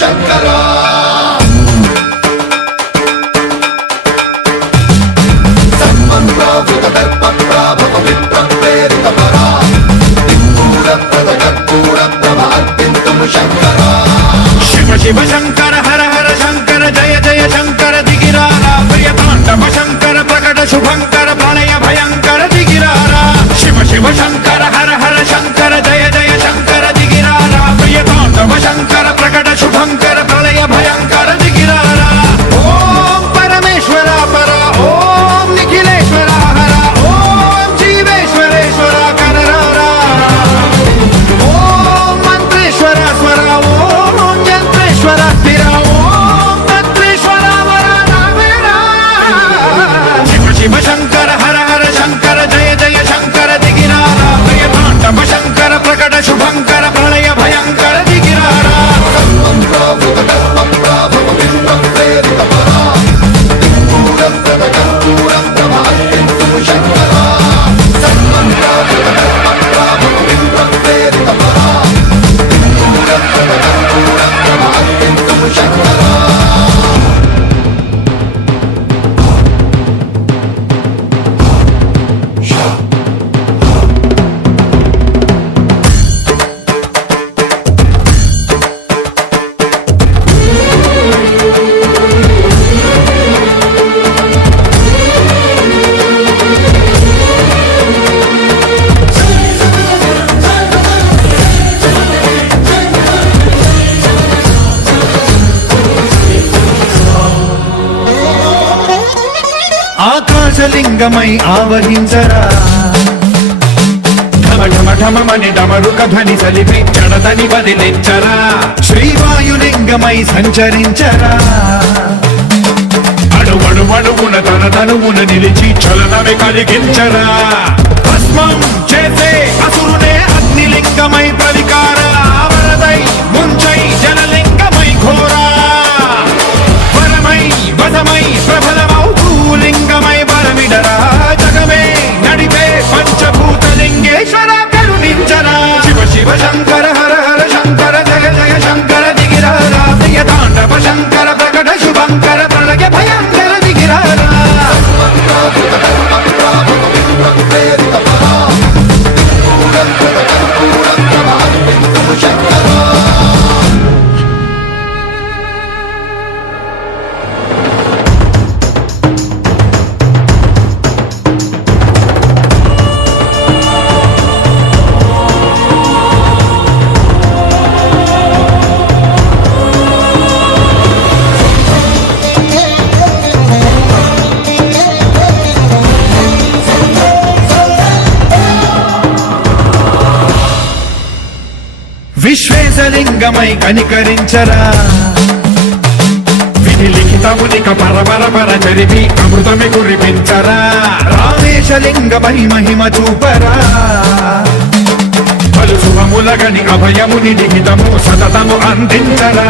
శంకరా శివ శివ శంకర హర హర శంకర జయ జయ శంకర దిగిరారా ప్రియతాండవ శంకర ప్రకట శుభంకర ప్రళయ భయంకర దిగిరారా శివ శివ శంకర హర హర శంకర జయ జయ శంకర దిగిరారా ప్రియతాండవ శంకర ప్రకట శుభంకర ప్రళయ భయంకర దిగిరారా ఓం పరమేశ్వర పర ఓం నిఖిలేశ్వర హర ఓం జీవేశ్వరేశ్వర కరరారా ఓం మంత్రేశ్వర స్వర ఓం యంత్రేశ్వర స్థిర ఓం తంత్రేశ్వర వర నావేరా శివ శివ శంకర హర హర శంకర జయ జయ శంకర దిగిరారా ప్రియతాండవ శంకర ప్రకట శుభంకర ప్రళయ భయంకర దిగిరారా ఆకాశలింగమై ఆవహించరా ఢమ ఢమ ఢమమని డమరుక ధ్వని సలిపి జడదని వదిలించరా శ్రీవాయులింగమై సంచరించరా అడుగడుగడుగున తన తనువున నిలిచి చలనమే కలిగించరా భస్మం చేసే అసురునే అగ్నిలింగమై ప్రవికార వరదై ముంచై జలలింగమై ఘోరా వరమై వదమై ప్రబలమౌ భూలింగమై బలమిడరా జగమే నడిపే పంచభూతలింగేశ్వర కరుణించరా శివ శివ శంకర హర హర శంకర జయ జయ శంకర దిగిరారా ప్రియతాండవ శంకర ప్రకట శుభంకర ప్రళయ భయంకర దిగిరారా విశ్వేశలింగమై కనికరించరా విధి లిఖితమునిక పరపర పర చరివి అమృతమి కురిపించరా రామేశలింగమై మహిమ చూపరా పలు శుభములగని అభయముని నిహితము సతతము అందించరా